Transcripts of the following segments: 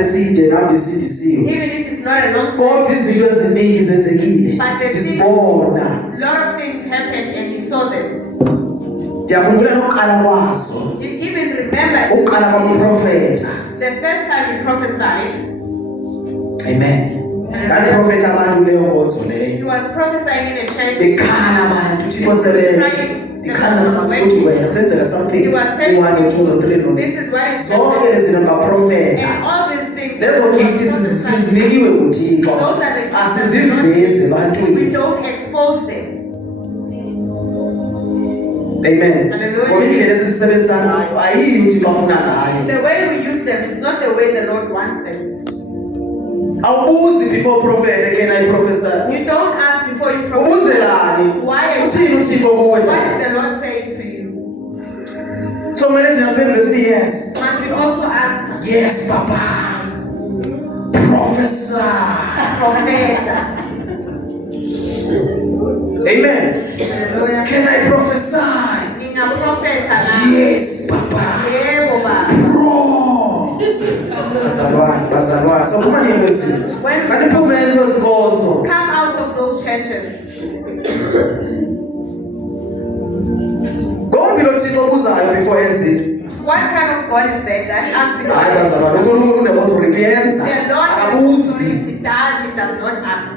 isikhathi eside nawe ndisindisiwe. Even if it's not a long time. Kodwa izinto eziningi zenzekile. Ndisibona. A lot of things happened and he saw them. Ndiyakhumbula nokuqala kwazo. You even remember Uqala kwamprofeta. the first time he prophesied. Amen. Ndaprofeta abantu leyo nkonzo leyo. He was prophesying in a church. Bekhala abantu Thixo sebenza. Ndichaza ukuthi wena kwenzeka something. 1 or 2 or 3 no. This is what is Zonke lezi namaprofeta. and all these things. Lezo gifts sizinikiwe kuThixo. Asiziveze ebantwini. We don't expose them. Amen. Ngoba indlela esisebenzisa ngayo ayiyo uThixo afuna ngayo. The way we use them is not the way the Lord wants them. Awubuzi before prophet can I prophesy? You don't ask before you prophesy. Ubuzelani? Why are you Uthini uThixo kuwe? What is the Lord saying to you? So many times people say yes. Must we also answer? Yes, Papa. Prophesy. Professor. Amen. Hallelujah. Can I prophesy? Professor. Yes, Papa. Yebo baba. Bro. Bazalwane. So kuma niwezi. Kanti phumeni kwezinkonzo. Come out of those churches. Konke lo Thixo obuzayo before enzile. What kind of God is that asks people? Hayi bazalwane, uNkulunkulu une-authority yenza. The Lord Akabuzi. he does not ask.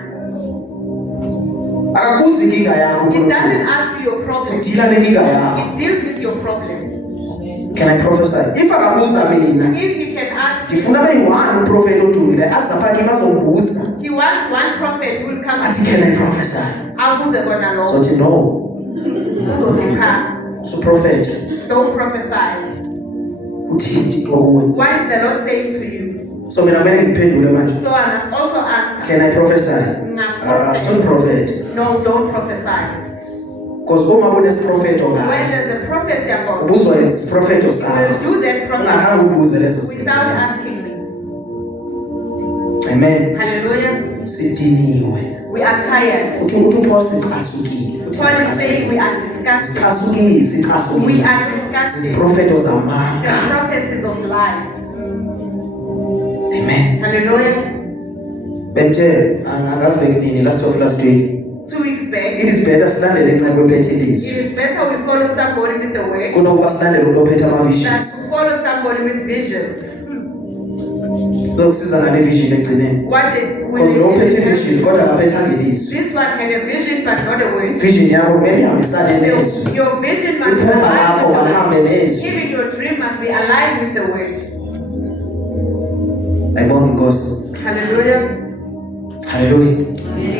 Akabuzi inkinga yakho It doesn't uNkulunkulu. ask you your problem. Udila nenkinga yakho. It deals with your problem. Can I prophesy? If akabuza mina, If he can ask you, ndifuna beyi-1 umprofeti odumile azapha bazombuza. he wants one prophet who will come Athi can I prophesy? abuze kona lo. Zothi no. Uzothi cha. So prophet. Don't prophesy. Uthini Thixo kuwe? What is the Lord saying to you? So mina kumele ngiphendule manje. So I must also answer. Can I prophesy? So prophet. No, don't prophesy. Because uma kunesprofeto When ngayo. there's a prophecy about Ubuzwa isprofeto you sakho. will do that prophecy Ungakhange ubuze lezo without zinto. asking me. Amen. Hallelujah. Sidiniwe. We are tired. Uthi Paul sichasukile. Paul is saying we are disgusted. Sichasukile. We are disgusted. Izprofeto The zamanga. prophecies of lies. Amen. Hallelujah. Bethe angazi bekunini last week. 2 weeks back, It is better silandele incebo ephethe it ilizwi. is better we follow somebody with the word Kunokuba silandele umuntu ophethe than ama-visions. to follow somebody with visions. Zokusiza ngale vision egcineni. What did Because lo ophethe vision kodwa akaphethanga ilizwi. this one had a vision but not a word. Vision yakho kumele ihambisane nezwi. Your vision must Iphupha lakho align with the malihambe word. nezwi. Even your dream must be aligned with the word. Ayibonge Nkosi. Hallelujah. Hallelujah.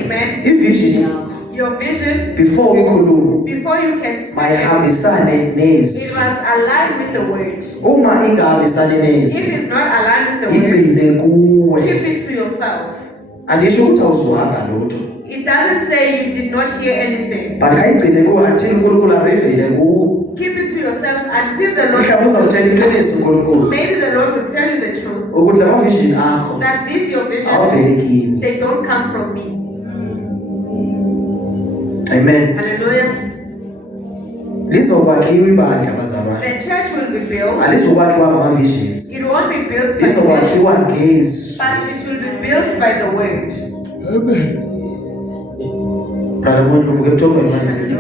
Amen. Ivision yakho Your vision, before uyikhuluma before you can speak, mayihambisane it nezwi. must align with the word. Uma ingahambisane nezwi, If it's not aligned with the word, igcine kuwe. keep it to yourself. Andisho ukuthi awuzwanga lutho. It doesn't say you did not hear anything. But kayigcine kuwe until uNkulunkulu arevele kuwe. Keep it to yourself until the Lord. Mhlawumbe uzawutshela iqiniso uNkulunkulu Maybe the Lord will tell you the truth. ukuthi la ma-vision akho That these your visions, awavele kimi. they don't come from me. Amen. Hallelujah. Lizokwakhiwa ibandla bazalwane. The church will be built. Alizokwakhiwa ngama-visions. It won't be built by visions, Lizokwakhiwa ngezwi. but it will be built by the word. Brother Mondlo uvuke ebuthongweni manje.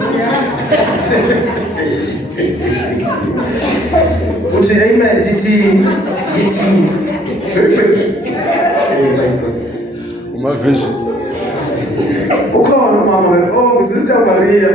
Uthi amen ndithi. Vision. Ukhona umama Sister Maria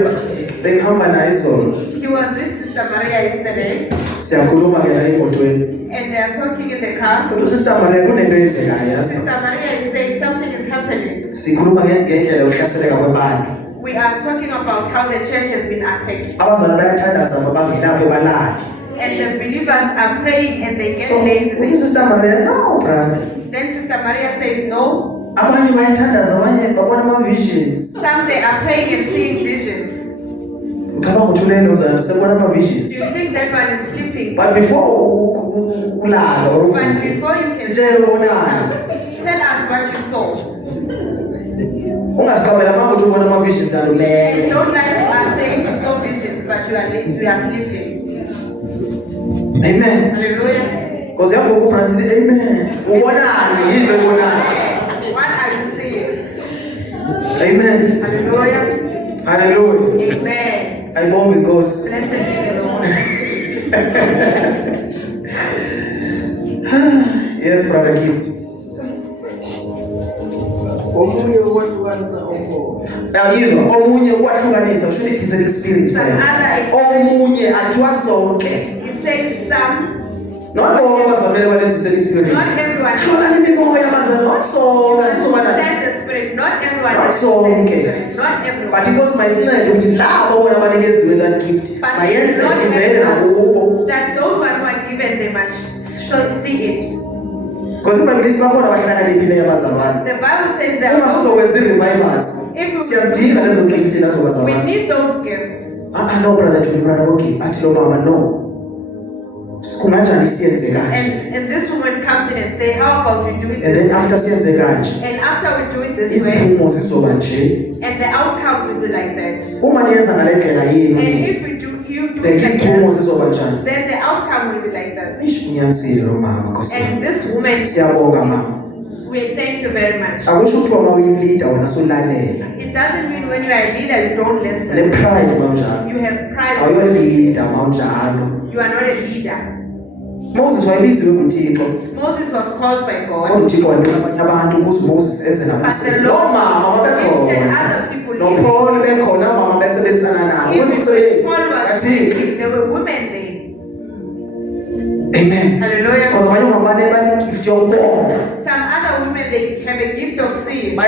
bengihamba naye izolo. He was with Sister Maria yesterday, Siyakhuluma ke la emotweni. and they are talking in the car. Sister Maria kunento eyenzekayo yazi. Sister Maria is saying something is happening. Sikhuluma ngendlela yokuhlaseleka kwebandla. We are talking about how the church has been attacked. Abazali bayathandaza bavelaphe balale. And the believers are praying and they get So lazy. Sister Maria no brother. Then Sister Maria says no. Abanye bayathandaza abanye babona ama-visions. Some they are praying and seeing visions. Ngicabanga ukuthi ulele mzala sebona ama-visions. Do you think that one is sleeping? But before ulala or But uvuke before you can sitshele ubonani. tell us what you saw. Ungasicabela manje ukuthi ubona ama-visions kanti And ulele. don't lie to us saying you saw visions, but you are sleeping. Amen. Hallelujah. Because you have to go and say, amen. What are you saying? Amen. Hallelujah. Hallelujah. Amen. I born with ghosts. Blessed be the Lord. Yes, brother Kim. Omunye watuanza ongo. Yizwa omunye kwahlukanisa usho it is an experience. Omunye athiwa sonke. He says some. Not all of us are very well into selling spirit. Not everyone. Not so. Understand the spirit. Not everyone. Not so. Okay. Not everyone. But because my sister would love when I get that gift. But My answer not is everyone. That those who are given, they must see it. Because my minister the Bible says that if we need those gifts. No, brother, to brother, okay. No. And this woman comes in and say, how about we do it and this then after way? And after we do it this way, and the outcomes will be like that. And if we do, you do it like that, then the outcome will be like that. And this woman, we thank you very much. It doesn't mean when you are a leader you don't listen. You have pride. You are not a leader. Moses was called by God. But the Lord lifted other people. No Paul, there were women there. Amen. Hallelujah. Because some other women, they have a gift of seeing. They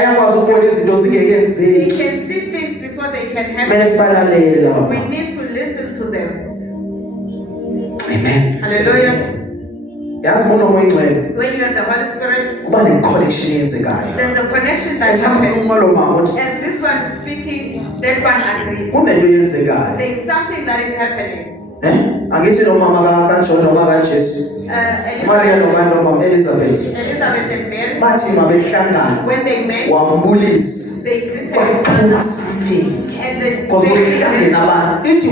can see things before they can happen. We need to listen to them. Amen. Hallelujah. When you have the Holy Spirit, there's a connection that happens. As this one is speaking, that one agrees. There's something that is happening. Elizabeth and Mary, when they met, they greeted each other. And she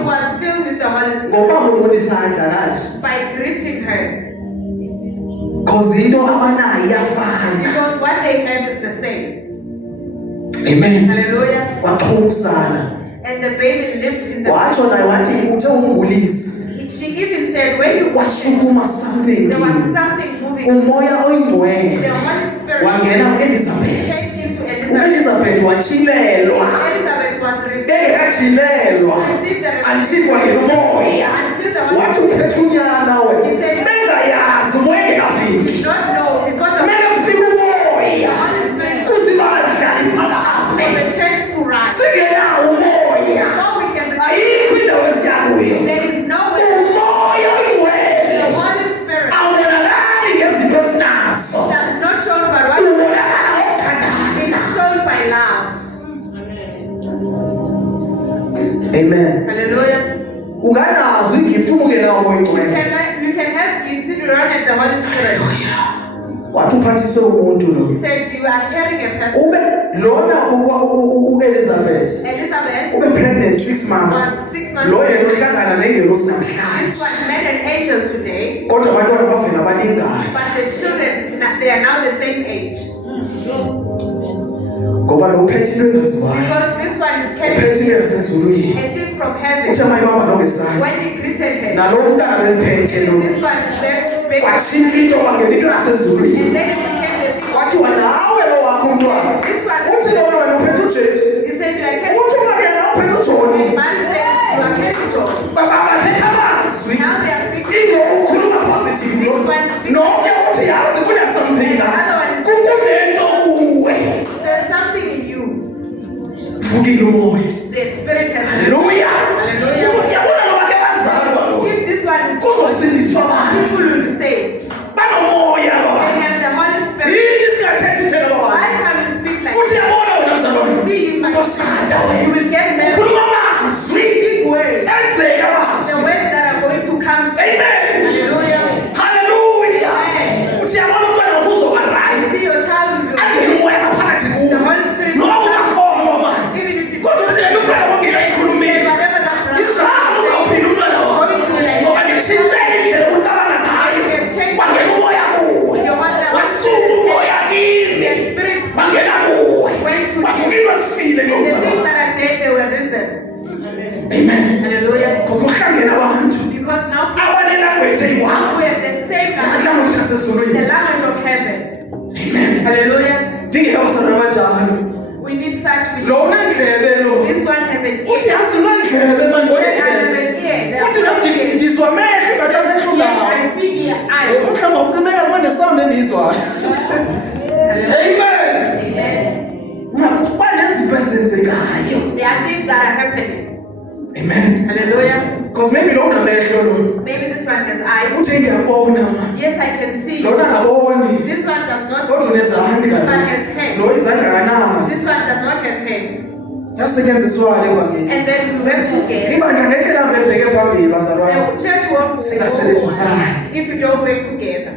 was filled with the Holy Spirit by greeting her. Because what they have is the same. Amen. Hallelujah. And the baby lived in the She even said, when you there was something moving. The Holy Spirit came into Elizabeth. Elizabeth was received the until he not know because the Holy Spirit for the church to rise. So we can there is no way. The Holy Spirit that's not shown by what it's shown by love. Amen. Hallelujah. You can have gifts if you don't have the Holy Spirit. He said you are carrying a person. Elizabeth pregnant 6 months. Was 6 months. This one met an angel today. But the children, they are now the same age. Because this one is carrying a thing from heaven. When he greeted her, this one is left baby. And then it became the thing. He said you are carrying John. Man said you are carrying John. Now they are speaking. This one is speaking. There's something in you. The Spirit has Hallelujah. Hallelujah. If this one is good, people will be saved. They have the Holy Spirit. Why can't you speak like that? See him. You will get married. Big words. The words that are going to come. Amen. Hallelujah. Hallelujah. See your child will go. The Holy Spirit will come. Even if you The language of heaven. Amen. Hallelujah. Ndingekabasana We need such lo belief. unendlebe lo This one has an uthi ear. yazi unendlebe manje I have unendlebe an ear. uthi ndidizwa amehlo ngathi amehlo Yes, lawo I see ear eyes. umhlaba ucimeka kumanje sound endiyizwayo. Amen. Amen. Nakuba nezinto ezenzekayo. There are things that are happening. Amen. Hallelujah. Because maybe lo unamehlo lo Maybe this one has eyes. uthi ngiyabona Yes, I can see. lona ngaboni This one does not kodwa see. unezandla But has hands. lo izandla kanazo This one does not have hands. yasetyenziswayo evangeli And then we went together. ibandla ngeke lambe libheke phambili bazalwane. The church won't go Singasebenzisana. if you don't work together.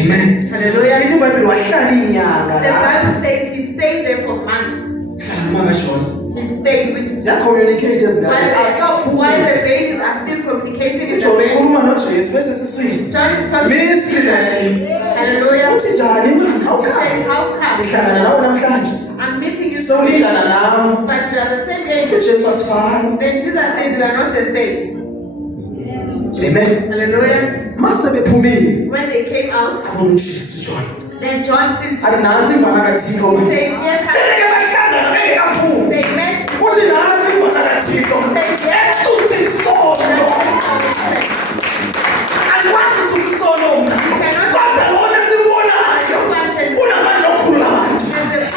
Amen. Hallelujah. Ithi ibhayibheli wahlala iinyanga The la Bible says he stayed there for months. hlala makajona He stayed with him. ziyacommunicate ezingane While azikaphumi the babies are still communicating in the ujobe bed, ukhuluma nojesu bese siswini John is talking to mystery leyo Jesus. Hallelujah. uthi njani mani He says, awukhali how come? ndihlangana nawe namhlanje I'm meeting you sewulingana nam but you are the same age. uthi jesu asifani. Then Jesus says you are not the same. Amen. Hallelujah. mase bephumile When they came out, abona ujesu john then John sees athi Jesus. nantsi imvana kathixo He mani says, here comes. bengeke bahlangana bengekaphumi They met. uthi nantsi imvana kathixo esusa isono andikwazi ususa isono mna kodwa lona simbonayo unamandla okhulula abantu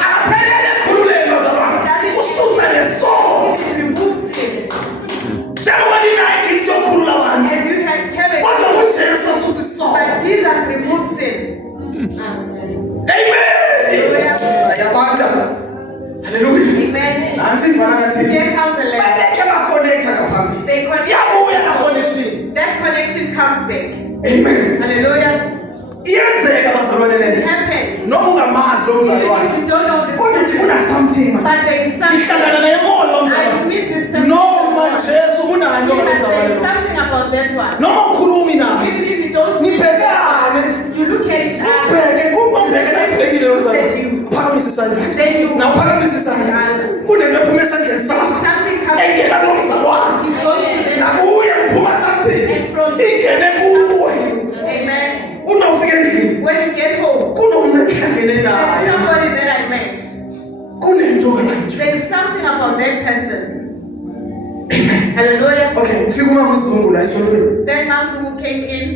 akaphelele ekhululeni bazalwane ususa nesono It removes sin. njengoba ninayo igift yokukhulula abantu And you can carry it. kodwa ujesu asusa isono. But Jesus removes sin. Amen. Ayabanda. Hallelujah. Amen. Nansi imvana kathixo Here comes the letter. babekhe bakhonekta ngaphambili They connect. iyabuya la connection. That connection comes back. Amen. Hallelujah. Iyenzeka bazalwane It lento happens. noma ungamazi lo Even mzalwane if you don't know this kodwa uthi kuna person, something man but there is something. ngihlangana naye moya lo I mzalwane meet this person. noma jesu kunayo lo Jesus, there is mzalwane something about that one. noma ukhulumi naye Even if you don't speak, nibhekane you look at each other. ubheke uma ubheke nayibhekile lo mzalwane uphakamisa isandla Then you na uphakamisa isandla kunento ephuma esandleni sakho something comes. engena kulo mzalwane It goes to them. nakuye kuphuma something ingene kuwe Amen. uma ufika endlini When you get home, kunomuntu engihlangene there's naye somebody that I met. kunento ngabantu. There's something about that person. Hallelujah. Okay, ufika umama uzungu la esikolweni That man who came in,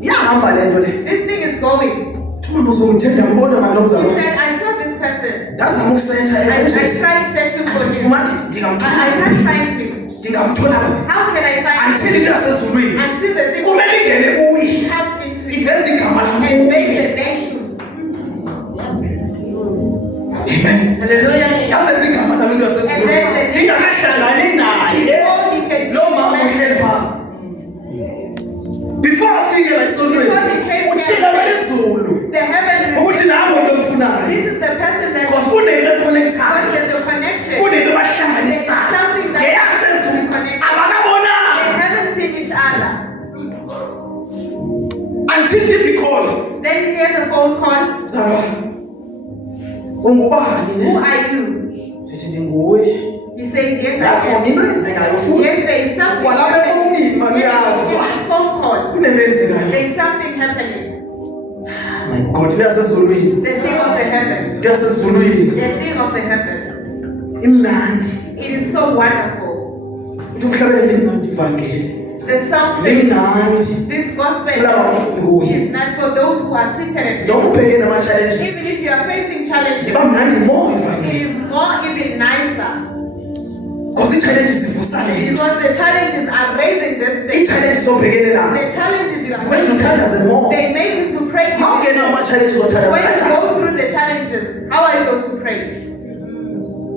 iyahamba lento le this thing is going. umama uzungu ngithanda mbona manje He nomzalwane said, I saw this person. ndazama ukusetsha I eFortress tried searching for him. ndifuma I ndingamthola can't find him. ndingamthola How can I find until him? into yasezulwini Until the thing kumele ingene kuye comes into him iveze igama and makes lakuye. a name to him. Amen. Hallelujah. yaveze igama lami into yasezulwini ndingakahlangani naye All he can lo mama uhleli phaa before afike la esondweni utshila lwelezulu The heaven ukuthi nabo into omfunayo This is the person that because kunento God ekhonektayo has a connection. kunento There's bahlanganisayo something that ngeyasezulu connected. They abakabonanga haven't seen each other. until ndivikole Then he has a phone call. mzalwane ungubani Who ne are you? ndithi ndinguye He says, yes, I lapho am. into enzekayo Yes, futhi there is something kwalapha happening. efowunini In maniyazwa this phone call, kunento enzekayo there is something happening. my god liyasezulwini The thing of the heavens. liyasezulwini The thing of the heaven. imnandi It is so wonderful. uthi umhlabele limnandi ivangeli The song says, limnandi this gospel kulaba nguye is not for those who are seated at noma home. ubheke Even nama-challenges if you are facing challenges, iba mnandi more it ivangeli is more even nicer. because ii-challenges zivusa le nto Because the challenges are raising this thing. ii-challenges obhekene The nazo challenges you are zikwenza facing, uthandaze more they make you to pray. ma ungena ama-challenges othandaza When you kanjani go through the challenges, how are you going to pray?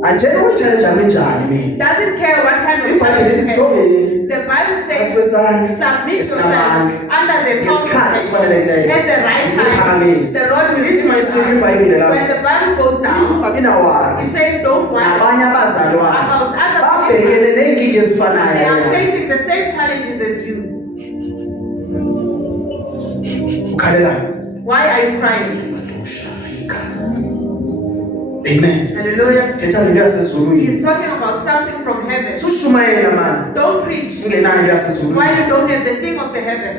antena ukuthi-challenge ami njani mina Doesn't care what kind of ibhayibheli challenge lithi you have. sithobeni The Bible phansi says, kwesandla submit yourself esinamandla under the power of ngesikhathi God. esifanelekileyo At the right time, ngiphakamisa the Lord will lithi lift mayisika you up. ibhayibheli When lapho the Bible goes lithi down, ungabinawari it says, don't worry nabanye abazalwane about other babhekene people. ney'nkinga They ezifanayo are facing the same challenges as you. ukhalelani Why are you crying? amen Hallelujah. thetha ngento yasezulwini He's talking about something from heaven. sushumayela mani Don't preach ungenayo into yasezulwini while you don't have the thing of the heaven.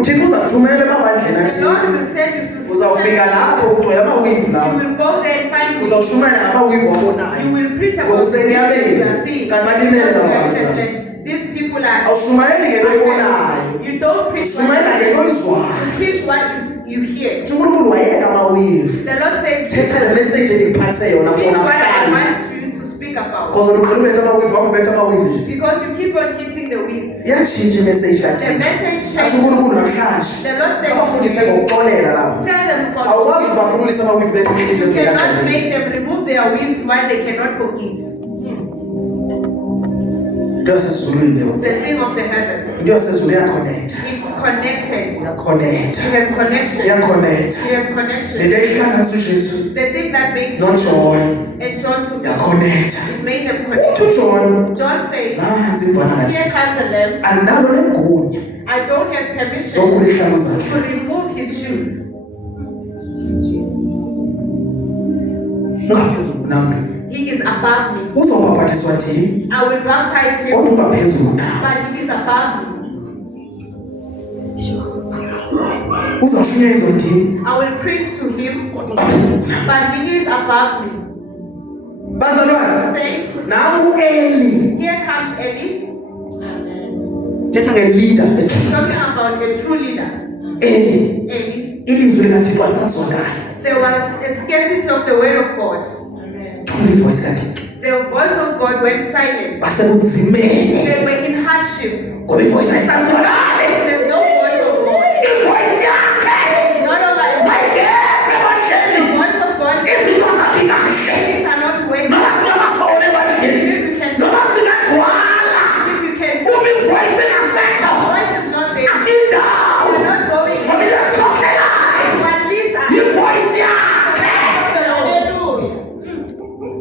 uthixo uzakuthumela emabandleni The athile. Lord will send you to Uzawufika lapho ugcwele amawivu You lawo. will go there and find me. Uzawushumela ngamawivu You abonayo. will preach about Ngoba the things usenyameni. you are seeing. Kanti balimele labo Because bantu you are in labo. the flesh. These people are. Awushumayeli ngento oyibonayo. You don't preach what Shumayela ngento you oyizwayo. preach what you hear. Uthi uNkulunkulu wayeka amawivu. The Lord says, Thetha le message endiphathe yona speak for what I namhlanje. want you to speak about. Because ugcwele ubetha amawivu wakho ubetha amawivu nje. Because you keep on hitting the weeds. Iyatshintsha imessage The kathina. message Athi changes. uNkulunkulu namhlanje. The Lord says, Abafundise ngokuxolela lapho. tell them Awukwazi God. ubakhululisa amawivu bethu inhliziyo You cannot zikaNkulunkulu. make them remove their weeds while they cannot forgive. Into yasezulwini leyo. The thing of the heaven. Into yasezulu iyaconnecta. It's connected. Iyaconnecta. It has connection. Iyaconnecta. It has connection. Lento eyihlanganisa uJesu The thing that makes noJohn and John to iyaconnecta. it made them Uthi connect. uJohn John says, nansi imvana here ngathi comes a lamb. andinalo negunya I don't have permission lokhula ihlalo zakhe. to remove his shoes. Ungaphezulu kunami. He is above me. Uzobhabhathizwa thini? I will baptize him, Kodwa ungaphezulu nami. but he is above me. Uzawushunyezwa thini? I will preach to him, Kodwa ungaphezulu kunami. but he is above me. Bazalwane, Saints, nangu Eli. here comes Eli, Thetha nge-leader. talking about a true leader. Eli. Eli, Ilizwi likaThixo alisazwakali. there was a scarcity of the word of God. Thula ivoice kaThixo. The voice of God went silent. Basebunzimeni. They were in hardship. Ngoba ivoice ayisazwakali. There's no voice of God. Ivoice yakhe. It's not about the Ayikekho ebandleni. voice of God. Izinto zabi kahle. Things are not working. Noma singakhona ebandleni. If you can, Noma singadwala. if you can, Uma ivoice ingasekho. voice is not there. Asindawo. You're not going. Ngoba into esikhokhelayo. One leads us. Ivoice yakhe. The Lord.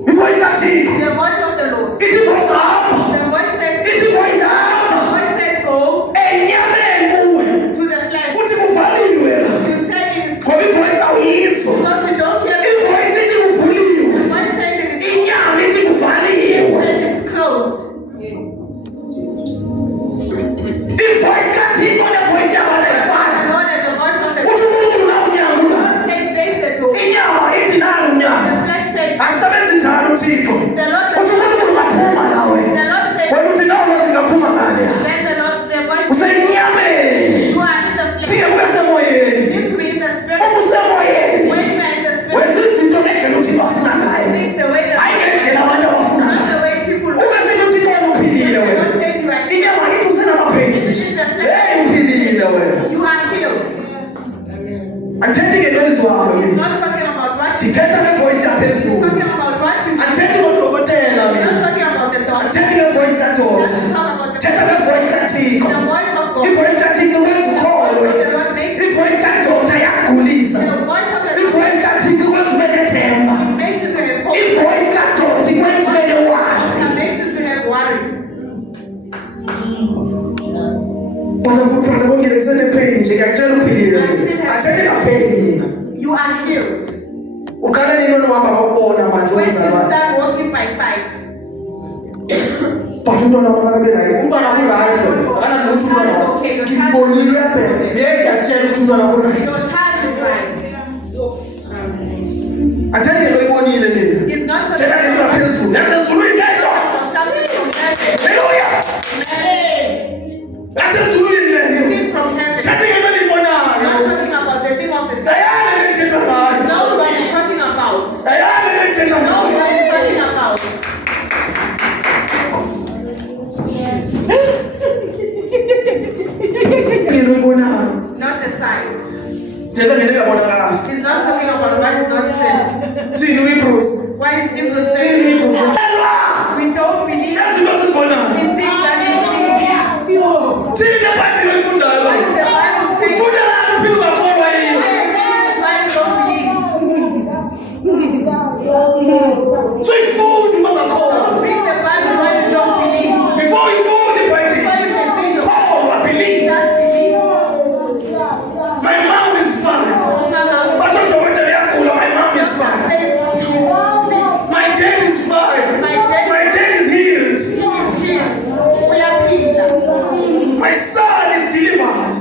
Ivoice kaThixo. The voice of the Lord. Ithi voice hamba. The voice says, Ithi voice hamba. the voice says, go Enyameni kuwe. to the flesh. Uthi kuvaliwe la. You say it is Ngoba ivoice awuyizwa. because you don't hear the Ivoice ithi kuvuliwe. voice says it is Inyama ithi kuvaliwe. it's closed. Ivoice kaThixo nevoice yabantu ayifani. The Lord and the voice of the Uthi uNkulunkulu nawo unyango la. Lord says, there is the door. Inyama ithi nayo The unyango. flesh says, Ayisebenzi njalo uThixo. the Lord, Uthi uNkulunkulu ungaphuma nawe. the Lord says, Wena uthi nawe uthi ngaphuma ngale. then the Lord, the voice says, Usenyameni. you are in the flesh. Fike kube semoyeni. You need to be in the spirit. Uma usemoyeni. When you are in the spirit, Wenza izinto ngendlela uThixo afuna ngayo. think the way Hayi that ngendlela abantu abafuna not ngayo. the way people Uma sithi uThixo wena uphilile The wena. Lord says you are healed. Inyama ithi usenamaphedi. Hey uphilile wena. You are healed. Andithethi ngento ezwayo He's mina. not talking about what you Ndithetha ngevoice He's yaphezulu. talking about what you Andithethi ngodokotela He's mina. not talking about the doctor. Andithethi ngevoice He kaDokotela. doesn't talk about the Thetha ngevoice kaThixo. The voice of God. Ivoice kaThixo wenza ukholwe. The Lord makes Ivoice kaDokotela iyakugulisa. the voice of the Lord Ivoice kaThixo wenza ube nethemba. makes you to have hope. Ivoice kaDokotela ikwenza ube newala. It makes you to have worry. Bana bantwana bonke besenepain nje ngiyakutshela uphilile mina. Athethi ngapain mina. You are healed. Uqale nini wena uhamba ngokubona manje When you umzalwane? start walking by sight, But umntwana wami akabe right. Umntwana aku right. Akana lutho umntwana wami. Ngibonile uyabheka. Ngeke ngiyakutshela ukuthi umntwana aku right. your child is right. Athethi ngento oyibonile mina. He's not talking Thetha ngento about yaphezulu. Yasezulwini leyo. something from heaven. Hallelujah. Yasezulwini leyo. Thing from heaven. Thetha ngento He's endiyibonayo. not talking about the thing of the sky. Dayane lengithetha ngayo. Knows what he's talking about. Dayane lengithetha Knows ngayo. what he's talking about. Ngento oyibonayo. Not the sight. Thetha ngento engabonakali. He's not talking about what is not said. Thini uHebrews? What is Hebrews Thini saying? uHebrews? We don't believe Yazinto esizibonayo. in things that we see. Thini leBhayibheli oyifundayo? What is the Bible saying? Ufunda lapho uphila ungakholwa yiyo. Why is it why you don't believe? Soyifunda uma ungakholwa. Don't read the Bible why you don't believe. Before uyifunde Before iBhayibheli. you can read your Kholwa, believe. just believe. My mom is fine. But odokotela uyagula, my mom is fine. Says he is sick. My dad is fine. My dad- My dad is healed. He is healed. We are healed. My son is delivered.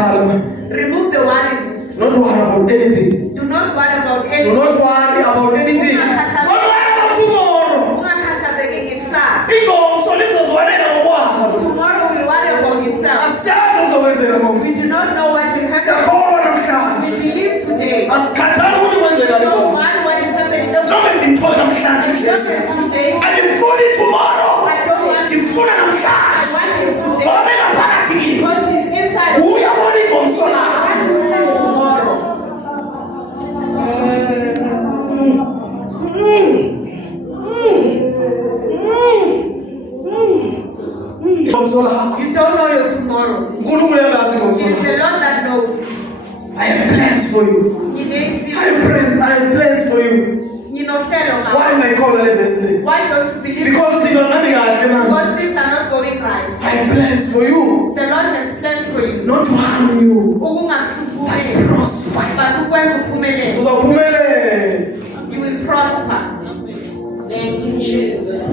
Remove the worries. Not worry about anything. Do not worry about Do anything. not worry about anything. Don't worry about tomorrow. Ungakhathazeki ngekusasa. Ingomso lizozwanela ngokwakho. Tomorrow will worry about itself. Asiyazi uzokwenzeka We ngomso. do not know what will happen. Siyakholwa namhlanje. We believe today. Asikhathali ukuthi kwenzeka We don't ngomso. want what is happening. As long as ngimthole namhlanje Just Jesu. as today. Angimfuni tomorrow. I don't want to. Ngimfuna I namhlanje. want him today. Ngoba ngaphakathi kimi. Because he's inside of me. Uyabona ingomso I lakho. want to see tomorrow. Ingomso lakho. You don't know your tomorrow. uNkulunkulu uyazi ingomso It's the lakho. Lord that knows. I have plans for you. He named I have plans for you. You know, fellow. Why am I called a verse? Why don't you believe? Because things are not going Because things are not going right. I have plans for you. The Lord has plans for you. Not to harm you, but Ukungakuphumeli, to prosper. but ukwenza uphumelele. Uzophumelela. You will prosper. Thank you, Jesus.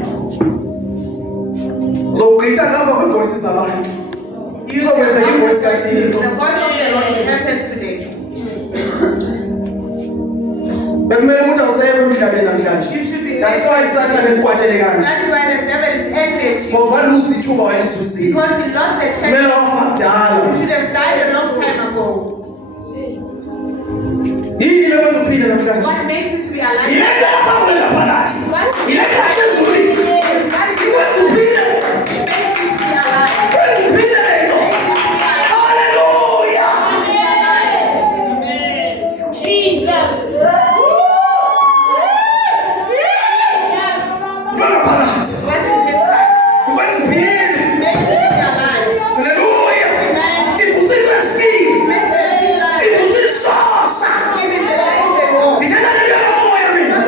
Uzogqitha ngapha kwevoices zabantu. You So when I give voice to you, the voice of the Lord will happen today. Bekumele ukuthi awusekho emhlabeni namhlanje. You should be That's why Satan ekwatele kanje. That's why the devil is angry at you. Because walusa ithuba wayelisuzile. Because he lost the chance. Kumele wafa You kudala. should have died a long time ago. Yini lebenza uphile namhlanje? What makes you to be alive? Yilento lapha ngaphakathi. Yilento yasezulwini. Ikwenza uphile. It makes you to be alive. Ikwenza uphile lento. Hallelujah. Jesus. Ngaphakathi. What is inside? Ikwenza uphile. Make me alive. Hallelujah. If usiyesifile. Make me alive. If usishosha. Even the life of the world. Ngizangalela moya mina.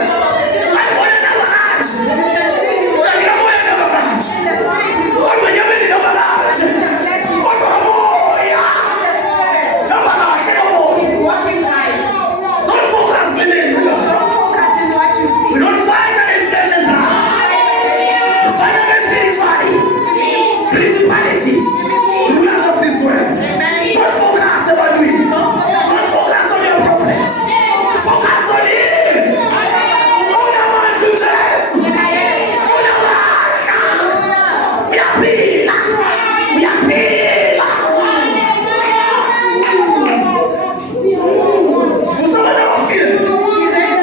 Ayibona nabanje. You can see him Ngiyabona moya nabanje. in the spirit. He's Kodwa nyameni nabanje. Kodwa moya. Hamba kahle moya. walking right. Don't focus minutes. Don't focus in what you see. We don't fight against flesh and blood. We fight against spirituality. Principalities. Rulers of this world. Amen. Don't focus about me. Don't focus on your problems. Focus on him. On your mind to Jesus. On your mind. We are pila. We are pila. Usamana wafile.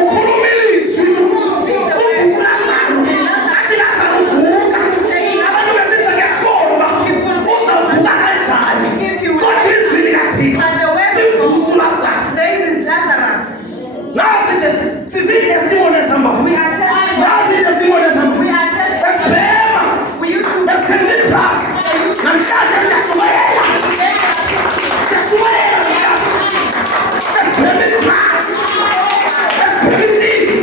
Ukhuluma ilizwi. Uvuka Lazaro. Athi Lazaro vuka. Abantu besiza ngesibonda. Uzawuvuka kanjani? Kodwa izwi likaThixo livusa uLazaro. Raises Lazarus. Sizithe testimony ezihamba. We are testing. Nazi testimony ezihamba. We are testing. Esibhema. We used to Esithengisa drugs. Namhlanje siyashumayela. Siyashumayela namhlanje. Esibhema drugs. Esibhema intingi.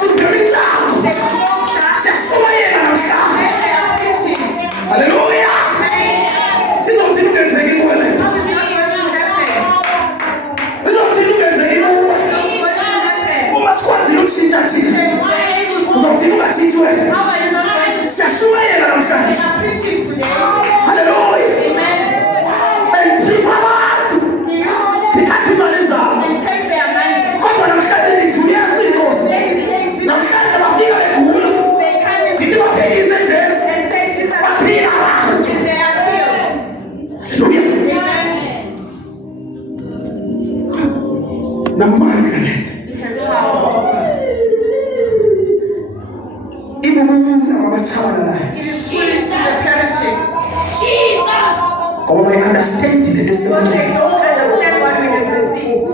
Sibhema intsangu. they smoke that. Siyashumayela namhlanje. They are preaching. Hallelujah. Izokuthini ungenzeki kuwe le? How is not going to happen? Izokuthini ungenzeki kuwe? Not going to happen. Uma sikwazile ukushintsha thina. They were able to. Uzokuthini ungatshintshi wena? How are you not going to? Siyashumayela They namhlanje. are preaching today. Hallelujah. Amen. Entripha abantu. He used Ithatha imali zabo. to take their money. Kodwa namhlanje nithi uyazi inkosi. They say Jesus. Namhlanje bafika begula. They come in Ndithi baphikise Jesu. and say Jesus. Baphila abantu. And they are healed. Hallelujah. Amen. Namandla lento. He has power. Ibumuna kwabatshayana naye. It is foolish to the perishing. Ngoba bayi-understandi le nto Because they esikuyo. don't understand what we have received.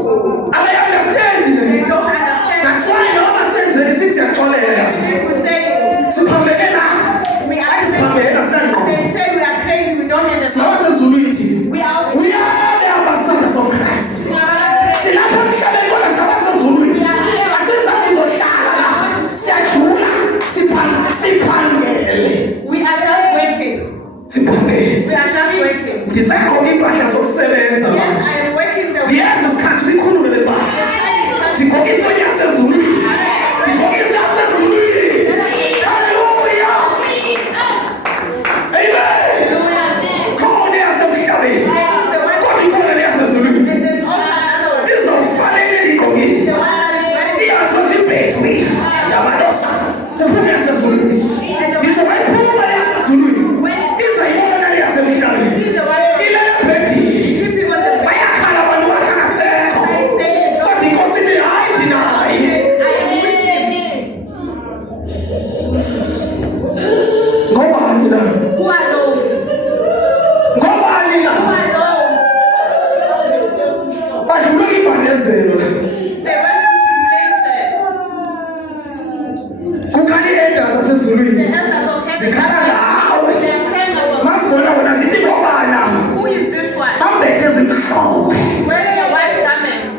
Abayi-understandi le They nto. don't understand. That's why noma senzele sithi siyaxolela. People say Siphambeke la. we are Athi crazy. siphambeka sinangqondo. They say we are crazy. We don't understand. Sabasezulwini thina. We are We are the ambassadors of Christ. we are Silapha emhlabeni kodwa sabasezulwini. Asizange izohlala la. Siyajula. Siphangele. we are just waiting. Siphangele. We are just waiting. Ndisagqoka impahla zokusebenza Yes, manje. I am working the Ndiyazi isikhathi likhulume le mpahla. ngobani la? Who are those? Ngobani Who la? are those? Badlula ibhanezelo la. They went through tribulation. Kukhali elders The zasezulwini. elders of heaven, Zikhala ngawe. they are praying about Masibona wena zithi ngobana. who is this one? Ambethe zimhlophe. Wearing a white garment.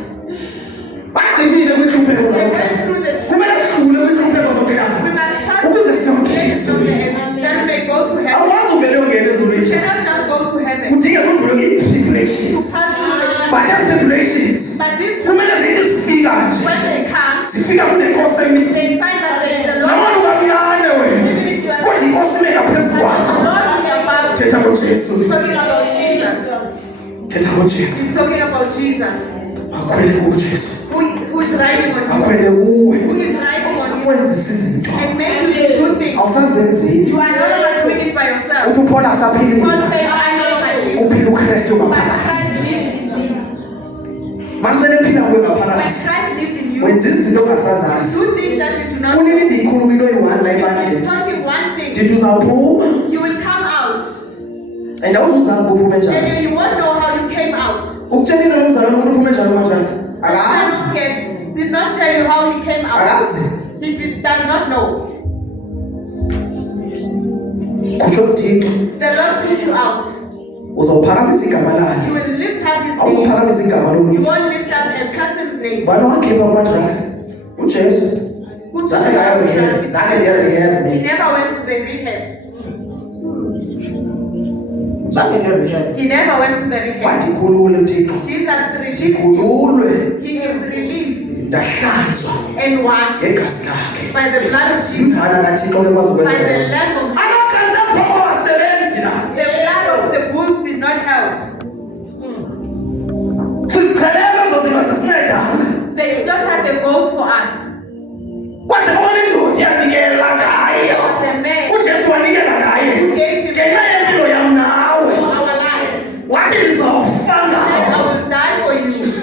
Bagqithile kwinhlupheko They zomhlaba. went through the Kumele sidlule kwinhlupheko We zomhlaba. must pass Ukuze through the siyongena gates of the ezulwini. heaven. Then we may go to heaven. Awukwazi uvele ungene You ezulwini. cannot just go to heaven. Kudinga kudlule To kwi-tribulations. pass through the But as tribulations, But these kumele zithi zifika nje. when they come, Zifika kunenkosi emini. they find that there is a Lord. Nabantu kamnyane wena. Kodwa inkosi ime ngaphezu But kwakho. the Lord is about Thetha ngoJesu. talking about Jesus. Thetha ngoJesu. He's talking about Jesus. Akhwele kuJesu. Who is riding on you? Akhwele kuwe. Who is riding on you? Akwenzisa izinto. And make you do good things. Awusazenzeli. You are no longer doing it by yourself. Uthi uphona asaphilile. God says, I know I live. Uphila uKristu But ngaphakathi. Christ lives in me. Masele phila kuwe When ngaphakathi. Christ lives in you, Wenza izinto ongasazazi. do things that you do not Kunini know. ndiyikhuluma into eyi-one la ebandleni. Talking one thing, Ndithi uzawuphuma you will come out. and awuzuzazi uba uphume njani. And you won't know how you came out. Ukutshelile lo mzalwane ukuthi uphume njani kanjani. Akazi. Did not tell you how he came out. Akazi. Does not know. Kutsho uThixo The Lord took you out. uzawuphakamisa igama You lakhe. will lift up his name. Awuzophakamisa igama You lomntu. won't lift up a person's name. Ubani wakhipha kuma-drugs? uJesu. Who took Zange you ngaya out? rehab. Zange ndiye rehab He mina. never went to the rehab. Zange ndiye rehab. He never went to the rehab. Wandikhulule uThixo. Jesus released him. Ndikhululwe. He is released Ndahlanzwa and washed ngegazi lakhe. by the blood of Jesus. Imvana kaThixo lekwazi By the ukwenza. lamb of Amagazi aphoko awasebenzi la. the blood of the bulls did not help. Sizikhalela zoziba zisincedanga. They slaughtered the goats for us. Kwathi kubona indoda iyanikela ngayo. There was a man uJesu wanikela ngaye. who gave him Ngenxa yempilo yam nawe. for our lives. Wathi ndizawufa Said, I ngawe. will die for you.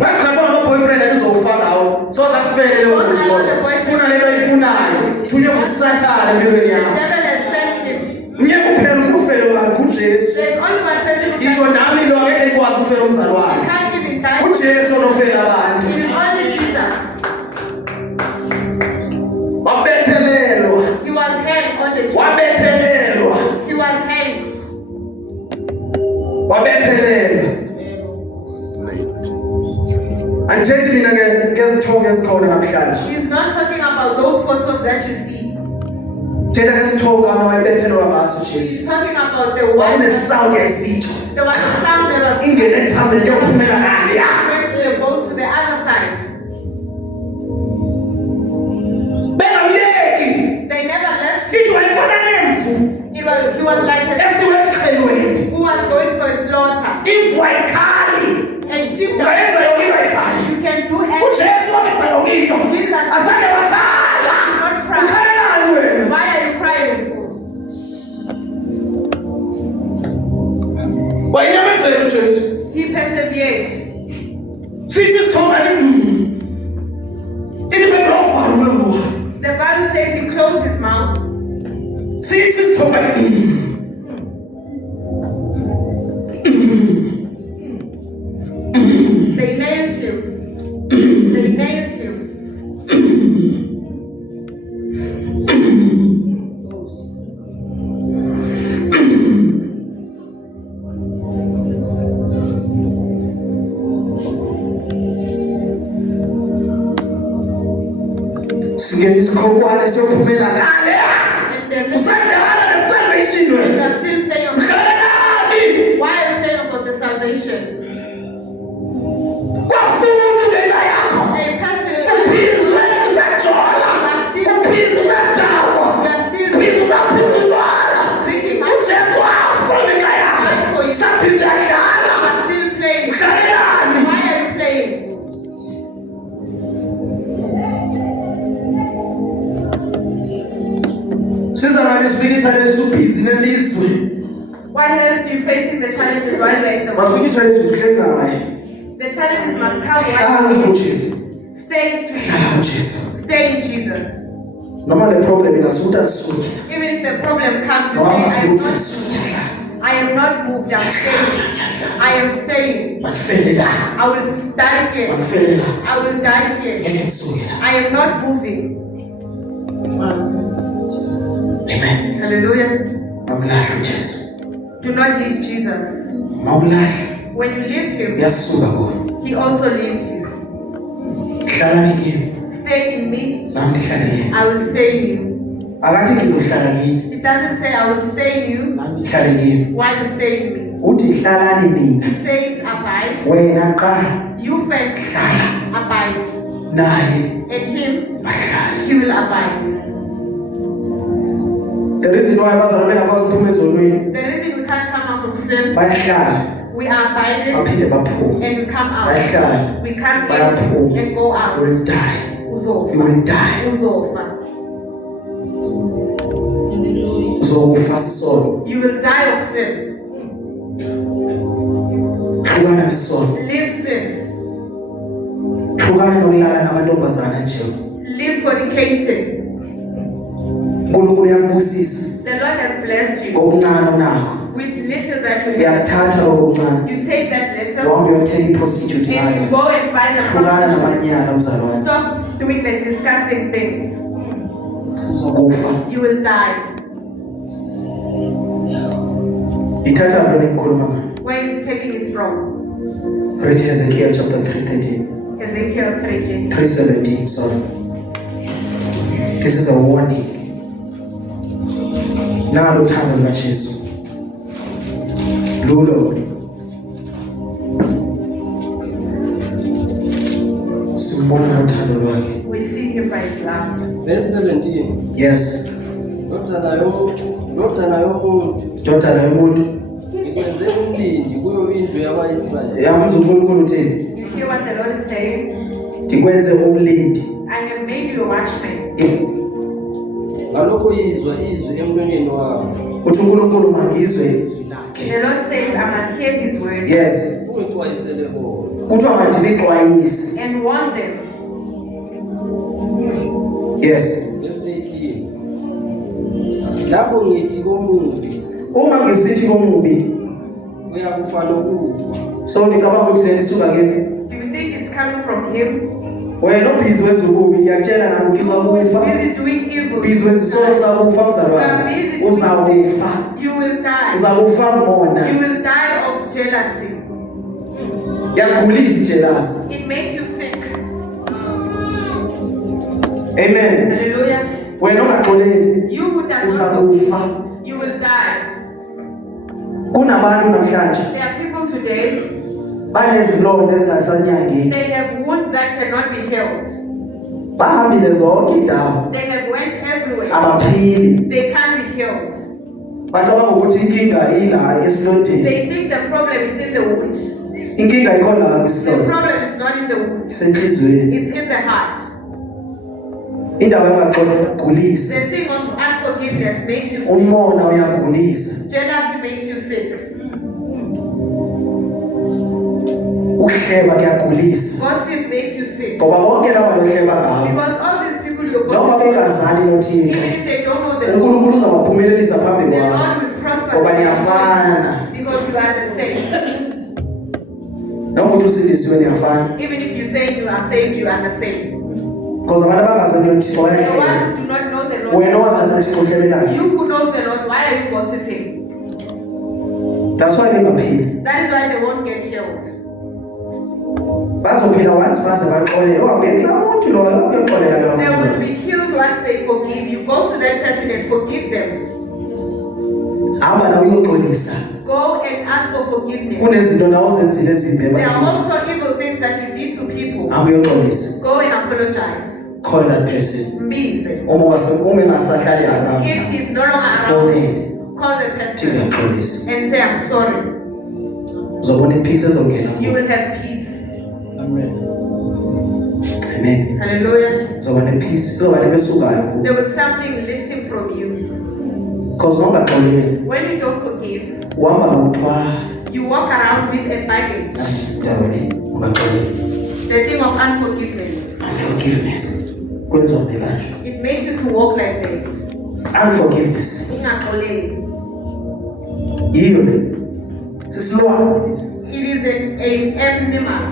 Waqhathwa ngama-boyfriend andizowufa ngawo. Soze akufele leyo nto leyo. Funa le nto ayifunayo. Thunywe nguSathane empilweni The yakho. devil has sent him. Mnye kuphela umufelo wakhe uJesu. There's only one person who Ngitsho nami lo angeke ikwazi ufela umzali wakhe. can't even die. uJesu onofela abantu. It is only Jesus. Wabethelelwa. He was hanged on the tree. Wabethelelwa. He was hanged. Wabethelelwa. Andithethi mina ngezithombe ezikhona namhlanje. He is not talking about those photos that you see. Thina ngesithombe wayebethelelwa ngaso He's uJesu. talking about the one. Wayenesawundi yayisitsho. There was a sound that was Ingene ethambeni yokuphumela ngaliya. went to the boat to the other side. Bengamyeki. They never left him. Ithi wayefana nemvu He was like a esiwe emxhelweni. who was going for a slaughter. Imvu ayikhali. And sheep that Ungayenza yonke into ayikhali. you can do anything. uJesu wakwenza yonke into. Jesus. Azange wakhala. Not cry. Ukhalelani wena? Why are you crying? Wayinyamezela uJesu. He persevered. Sithi isithombe ithi belovala umlomo wakhe. The Bible says he closed his mouth. Sithi isithombe They nailed him. They nailed him. singena isikhonkwane siyophumela ngale. And then Usadlala ne-salvation you wena. are still playing on. Mhlalelani. Why are you playing about the salvation? Kwafuna ungena yakho. A person Uphizwe usajola. Uphizwe usadakwa. you are still Uphizwe usaphiza utshwala. drinking. uJesu wafunika yakho. Saphiza You yadlala. are still playing. Mhlalelani. Why are you playing? Siza ngani sifike i-challenge subhizi nelizwe. What helps you facing the challenges while you're in the Masifike world? i-challenge zihleli naye. The challenges must come Hlala while kuJesu. stay to Hlala kuJesu. stay in Jesus. noma le problem ingasuka isuke Even if the problem comes, you noma say, ngasuthi isuke I am not moved, I'm staying. I am staying. mandifele la I will die here. mandifele la I will die here. ngeke ngisuke la. I am not moving. Amen. Hallelujah. Mamlahla uJesu. Do not leave Jesus. Mamlahla When you leave him, uyasuka kuwe. he also leaves you. Hlala kimi Stay in me, nami ngihlale kimi. I will stay in you. Akathi ngizohlala kimi It doesn't say I will stay in you nami ngihlale kimi. while you stay in me. Uthi hlalani mina. It says abide. Wena qala You first abide. naye And him, ahlale. he will abide. The reason why abazalwane bengakwazi ukuphuma ezonweni The reason we can't come out of sin, bayahlala we are abiding baphinde baphume. and we come out. Bayahlala We come in bayaphuma. and go out. You will die. You Uzofa. will die. Uzofa. Uzofa sisolo. You will die of sin. Hlukana nesono. Leave sin. Hlukana nokulala namantombazana nje. Leave fornicating. uNkulunkulu uyakubusisa The Lord has blessed you ngokuncane onakho. with little that you have. Uyathatha okuncane. You take that little Wahamba uyothenga i-prostitute and you ngale. go and buy the Hlukana prostitute. namanyala mzalwane. Stop doing the disgusting things. Uzokufa. You will die. Ithatha ntoni engikhuluma ngayo? Where is he taking it from? Read Ezekiel chapter 3:13. Ezekiel 3. 3:17, sorry. This is a warning. Nalo uthando lukaJesu. Lulo. Simbona uthando lwakhe. We see him by his love. Verse 17. Yes. Ndodana yomuntu, Ndodana yomuntu. ngikwenze umlindi kuyo indlu yabaka-Israyeli. Yamuzwa uNkulunkulu uthini? You hear what the Lord is saying? Ndikwenze umlindi. I have made you a watchman. Yes. Ngalokho yizwa izwi emlonyeni wabo. Uthi uNkulunkulu makizwe izwi lakhe. The Lord says, I must hear his word Yes. Ungixwayisele bona. Kuthiwa mandilixwayise. and warn them. Yes. Verse 18. Lapho ngithi komubi, Uma ngisithi komubi, uyakufa nokufa. so ngicabanga ukuthi leli suka kimi. Do you think it's coming from him? Wena obhizi wenza ububi, ngiyakutshela nami ukuthi uzakufa. Busy doing evil. Bhizi wenza isono uzakufa mzalwane. Uzakufa. You will die. Uzakufa mona. You will die of jealousy. Yakugulisa ijealousy. It makes you sick. Amen. Hallelujah. Wena ongaxoleli You who does not uzakufa. you will die. Kunabantu namhlanje There are people today, banezilonda ezingasanyangeki. they have wounds that cannot be healed. Bahambile zonke indawo. They have went everywhere. Abaphili. They can't be healed. Bacabanga ukuthi inkinga ila esilondeni. They think the problem is in the wound. Inkinga ayikho la The kwisilonda. problem is not in the wound. Isenhlizweni. It's in the heart. Indawo yangaxoleli iyagulisa. The thing of unforgiveness makes you sick. Umona uyagulisa. Jealousy makes you sick. Ukuhleba kuyagulisa. Gossip makes you sick. Ngoba bonke laba behleba ngawo. Because all these people you're Noma gossiping, bengazani noThixo. even if they don't know the Lord, uNkulunkulu uzabaphumelelisa phambi the kwabo. Lord will prosper Ngoba them niyafana. because you are the same. Noma uthi usindisiwe niyafana. Even if you say you are saved, you are the same. Because abantu abangazani noThixo The bayahleba. ones who do not know the Wena Lord, owazani noThixo uhlebelani. you who knows the Lord, why are you gossiping? That's why bengaphili. That is why they won't get healed. Bazophila once baze baxolele. Uhambe kulaa muntu loyo uyoxolela kulaa They muntu will loyo. be healed once they forgive. You go to that person and forgive them. Hamba nawe uyoxolisa. Go and ask for forgiveness. Kunezinto nawe ozenzile ezimbi There are ebantwini. also evil things that you did to people. Hamba uyoxolisa. Go and apologize. Call that person. Mbize. Uma engasahlali around. If he's no longer around, Fonele. call the Uthi person uyaxolisa. and say, I'm sorry. Uzobona ipeace ezongena You kuwe. will have peace. Amen. Amen. Hallelujah. Uzoba nepeace. Uzoba nebesukayo kuwe. There was something lifting from you. Because ungaxoleli. When you don't forgive, Uhamba nokuthwala. you walk around with a baggage. Ndawo le. Ungaxoleli. The thing of unforgiveness. Unforgiveness. Kwenza kanje. It It makes you to walk like that. Unforgiveness. Ungaxoleli. Yiyo le. Sisilwane lesi. It is an animal.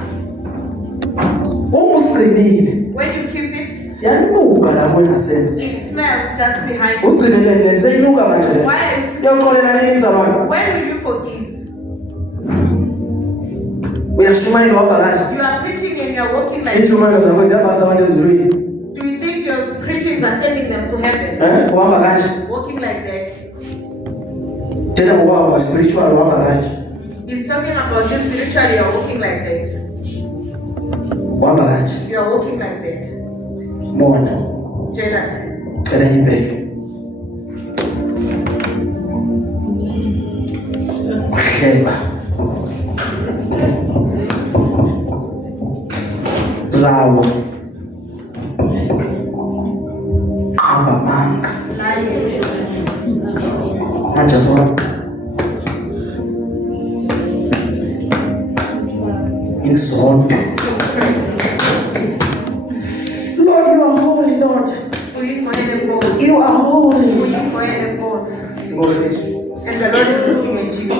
Uma usigcinile, When you keep it, siyanuka la kwengasemva. it smells just behind you. Usigcinile nini seyinuka manje le. Why are you? Uyoxolela nini mzalwane? When will you forgive? Uyashumayela uhamba kanje. You are preaching and you are walking like. Intshumayelo zakho ziyabasa abantu ezulwini. Do you think your preachings are sending them to heaven? Uhamba kanje. Walking like that. Thetha ngokwakho spiritual uhamba kanje. He's talking about you spiritually. You are walking like that. Uhamba kanje. You are walking like that. Mona. Jealousy. Cela ngibheke. Hleba. Zawo. Hamba manga. Lying. Manje so. Inzondo. Hatred. Lord, you are holy, Lord. You are holy. Nkosi. And the Lord is looking at you.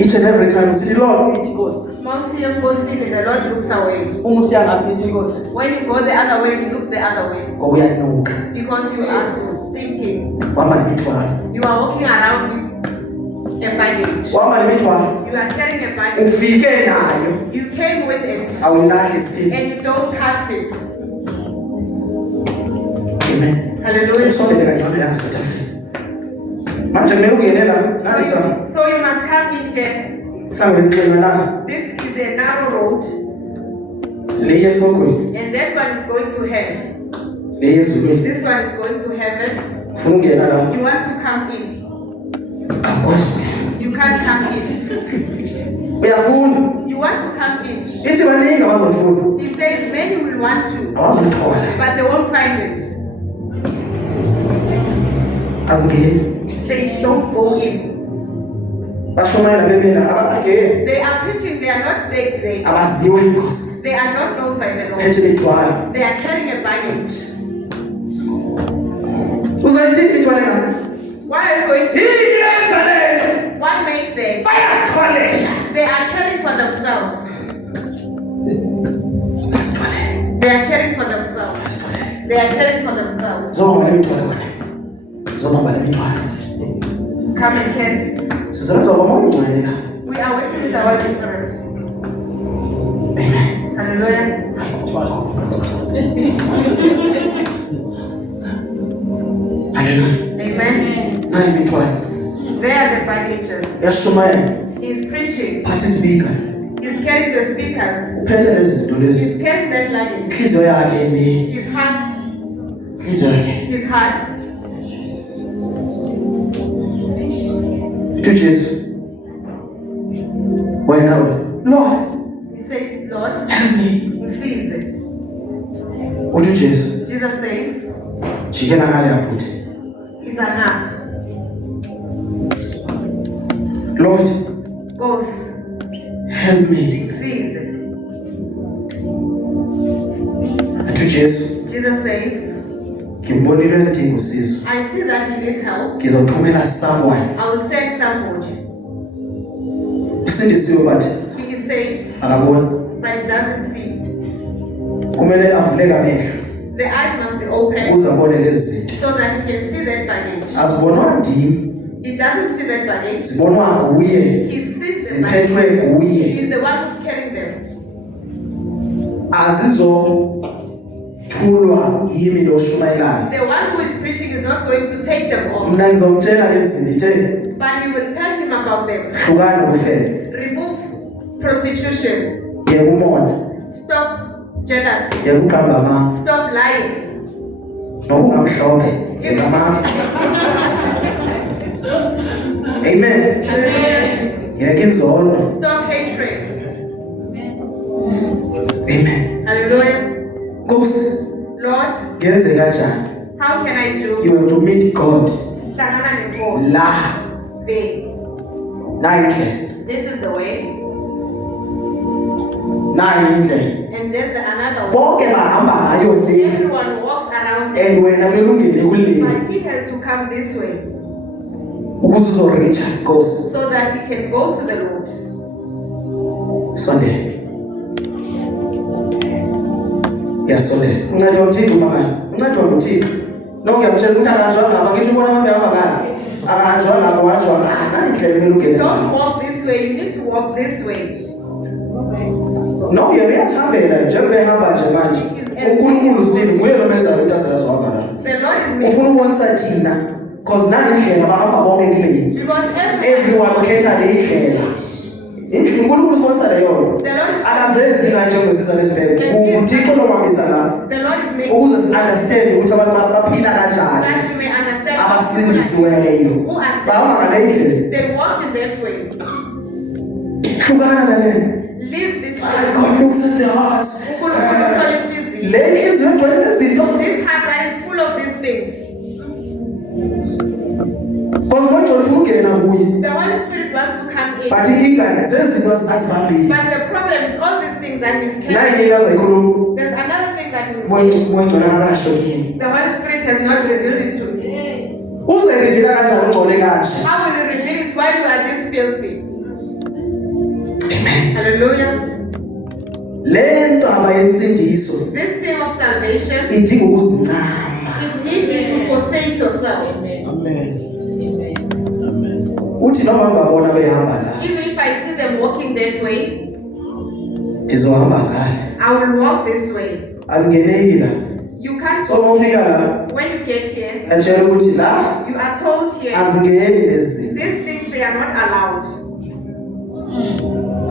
Each and every time, see the Lord, ithi Nkosi. Mostly you go sin and the Lord looks away. Uma usiya ngaphi ithi Nkosi. When you go the other way, He looks the other way. Ngoba uyanuka. Because you are thinking. Uhamba nemithwalo. You are walking around with a baggage. Uhamba nemithwalo. You are carrying a baggage. Ufike nayo. You came with it. Awulahli still. And you don't cast it. Amen. Hallelujah. Usondele kancane la South Africa. Manje kumele ungene la. Nalisa. So you must come in here. Sangwenixema la. This is a narrow road. Le yesogwini. And that one is going to hell. Le yezulwini. This one is going to heaven. Ufuna ungena la. You want to come in. Akukwazi. You can't come in. Uyafuna. You want to come in. Ithi baningi abazofuna. He says many will want to, Abazolithola. but they won't find it. Azingeni. They don't go in. Bashumayela bemina abangeni. They are preaching, they are not they Abaziwa inkosi. they are not known by the Lord. Phethe imithwalo. They are carrying a baggage. Uzoyithini imithwalo engaka? What are you going to do? Yini lenza lento? What makes them? Bayathwalela. They are caring for themselves. Basithwalela. They are caring for themselves. Basithwalela. They are caring for themselves. Zohamba nemithwalo kona. Zohamba nemithwalo. Come and carry. Sizenza ngomoya umayela. We are working with the Holy Spirit. Amen. Hallelujah. Hallelujah. Amen. Nayi imithwalo. They are the baggages. Yashumayela. He's preaching. Phatha ispeaker. He's carrying the speakers. Uphethe lezi zinto lezi. He's carrying that luggage. Inhliziyo yakhe ni. His heart. Inhliziyo yakhe. His heart. Uthi Jesu. Wena we. Lord, He says, Lord, help me. sees it. Uthi Jesu. Jesus says, Jikela ngale yabuthi. it's enough. Lord, Goes, help me. sees it. Uthi Jesu. Jesus says, Ngimbonile edinga usizo. I see that he needs help. Ngizawuthumela someone. I will send somebody. Usindisiwe bathi He is saved, akaboni. but he doesn't see. Kumele avuleke amehlo The eyes must be open ukuze abone lezi zinto. so that he can see that baggage. Azibonwa ndim, He doesn't see that baggage. zibonwa nguye. He sees the Ziphethwe baggage. nguye. He's the one who's carrying them. Azizothulwa yimi lo oshumayelayo. The one who is preaching is not going to take them all, Mina ngizomtshela lezi zinto ithe but he will tell him about them. hlukana nokufela. Remove prostitution. Yeka umona, Stop jealousy. yeka uqamba amanga. Stop lying. Nokungamhlophe, yeka amanga. Amen. Hallelujah. Yeka inzondo. Stop hatred. Amen. Hallelujah. Nkosi, Lord, ngenze kanjani? how can I do? You have to meet God. Hlangana nenkosi. La, There. nayi indlela. This is the way. nayo indlela and there's another way. bonke bahamba ngayo le Everyone walks around there, and wena kumele ungene kule but he has to come this way ukuze uzoreacha Nkosi. so that he can go to the Lord. Sunday. Sunday. Uncedwa uThixo mangani. Uncedwa nguThixo. Lonke ngiyamtshela ukuthi anganjwa ngapha ngithi ubona abantu behamba ngani. Anganjwa lapho wanjwa ngani indlela kumele ungene Don't ngayo. walk this way, you need to walk this way. No, yena uyasihambela njengoba ehamba nje manje. uNkulunkulu Steve nguye lo menza into aseyazohamba nayo. The Lord is making, Ufuna ukubonisa thina because nani indlela bahamba bonke kule. because Everyone ukhetha le indlela. uNkulunkulu usibonisa leyo. the Lord is, Akazenzi kanje ngosisa lesibheke. UThixo lo wamisa la. the Lord is making Ukuze si understand ukuthi abantu baphila kanjani. that we may understand Abasindisiweyo. who are Bahamba saved. ngale ndlela. They walk in that way. Hlukana nale. Live this way. God looks at the hearts. uNkulunkulu uhlola inhliziyo. Le inhliziyo egcwele nezinto. This heart that is full of these things. Because manje ufuna ungena kuye. The Holy Spirit wants to come in. But inkinga zezinto azibambile. But the problem is all these things that he's La carrying. inkinga azayikhuluma. There's another thing that he was Moyo saying. akasho kini. The Holy Spirit has not revealed it to me. Uzayivila kanjani ugcole kanje? How will you reveal it while you are this filthy? Amen. Hallelujah. Le nto abayinsindiso This thing of salvation, idinga ukuzincama. it needs you to forsake yourself. Amen. Amen. Uthi noma ngibabona behamba la, Even if I see them walking that way, ndizohamba ngale. I will walk this way. Angeneki la. You can't So mawufika la, when you get here, ngiyatshela ukuthi la you are told here, azingeni lezi. these things they are not allowed.